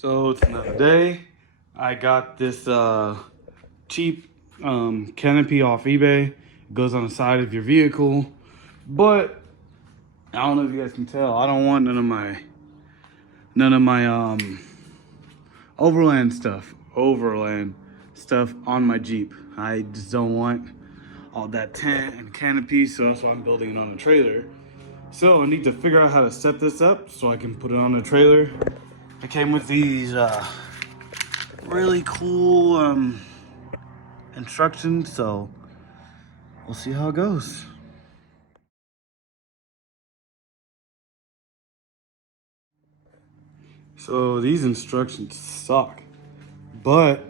So it's another day. I got this cheap canopy off eBay. It goes on the side of your vehicle, but I don't know if you guys can tell. I don't want none of my overland stuff on my Jeep. I just don't want all that tent and canopy, so that's why I'm building it on a trailer. So I need to figure out how to set this up so I can put it on a trailer. It came with these really cool instructions, so we'll see how it goes. So these instructions suck, but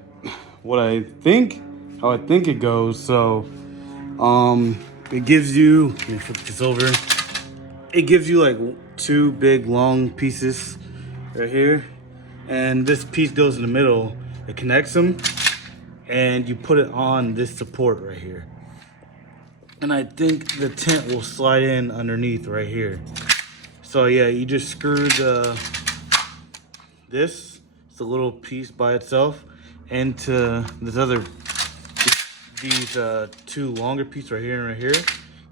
how I think it goes, so it gives you, let me flip this over, it gives you like two big long pieces right here, and this piece goes in the middle. It connects them, and you put it on this support right here, and I think the tent will slide in underneath right here. So yeah, you just screw this, it's a little piece by itself, into these two longer pieces right here and right here.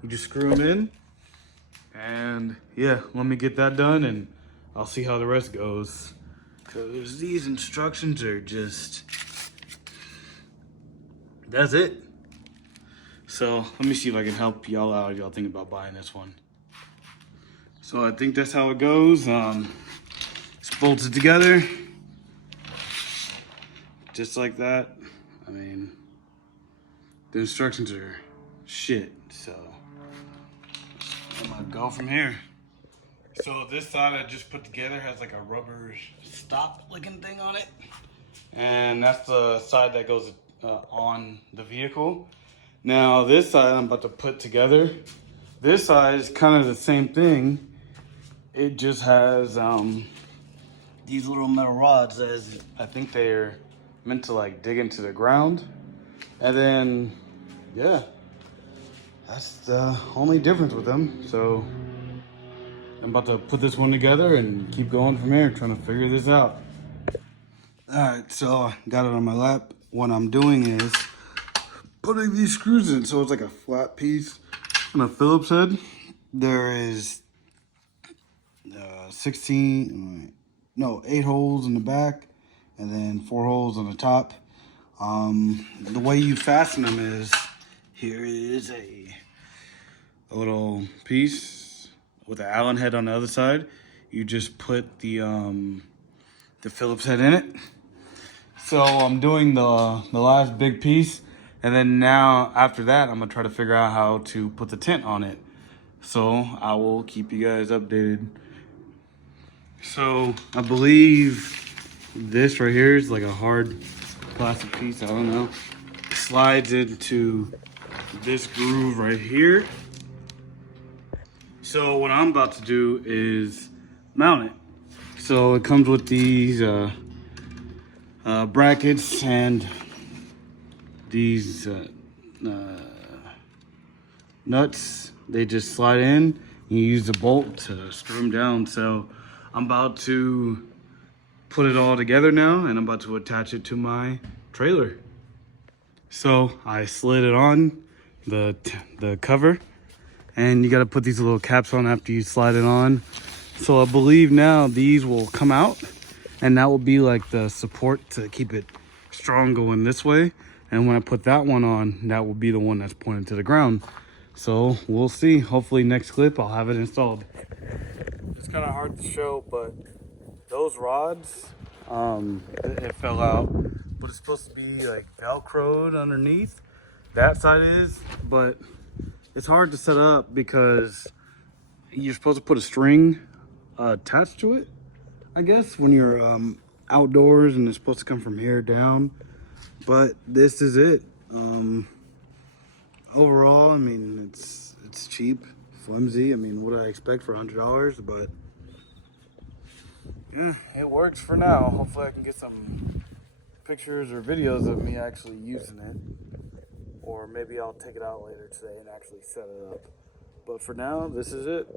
You just screw them in, and yeah, let me get that done and I'll see how the rest goes, because these instructions are just, that's it. So let me see if I can help y'all out if y'all think about buying this one. So I think that's how it goes. It's bolted together just like that. I mean, the instructions are shit, so I'm gonna go from here. So this side I just put together has like a rubber stop looking thing on it, and that's the side that goes on the vehicle. Now this side I'm about to put together. This side is kind of the same thing. It just has these little metal rods, as I think they're meant to like dig into the ground. And then, yeah, that's the only difference with them. So I'm about to put this one together and keep going from here, trying to figure this out. All right, so I got it on my lap. What I'm doing is putting these screws in. So it's like a flat piece on a Phillips head. There is 8 holes in the back, and then 4 holes on the top. The way you fasten them is, here is a little piece with an Allen head on the other side. You just put the Phillips head in it. So I'm doing the last big piece, and then now after that I'm gonna try to figure out how to put the tent on it. So I will keep you guys updated. So I believe this right here is like a hard plastic piece, I don't know. It slides into this groove right here. So what I'm about to do is mount it. So it comes with these brackets and these nuts. They just slide in. You use the bolt to screw them down. So I'm about to put it all together now, and I'm about to attach it to my trailer. So I slid it on the cover, and you got to put these little caps on after you slide it on. So I believe now these will come out, and that will be like the support to keep it strong going this way. And when I put that one on, that will be the one that's pointed to the ground. So we'll see. Hopefully next clip I'll have it installed. It's kind of hard to show, but those rods, it fell out, but it's supposed to be like Velcroed underneath. That side is, but it's hard to set up because you're supposed to put a string attached to it, I guess, when you're outdoors, and it's supposed to come from here down. But this is it. Overall, I mean, it's cheap, flimsy. I mean, what do I expect for $100? But yeah, it works for now. Hopefully I can get some pictures or videos of me actually using it, or maybe I'll take it out later today and actually set it up. But for now, this is it.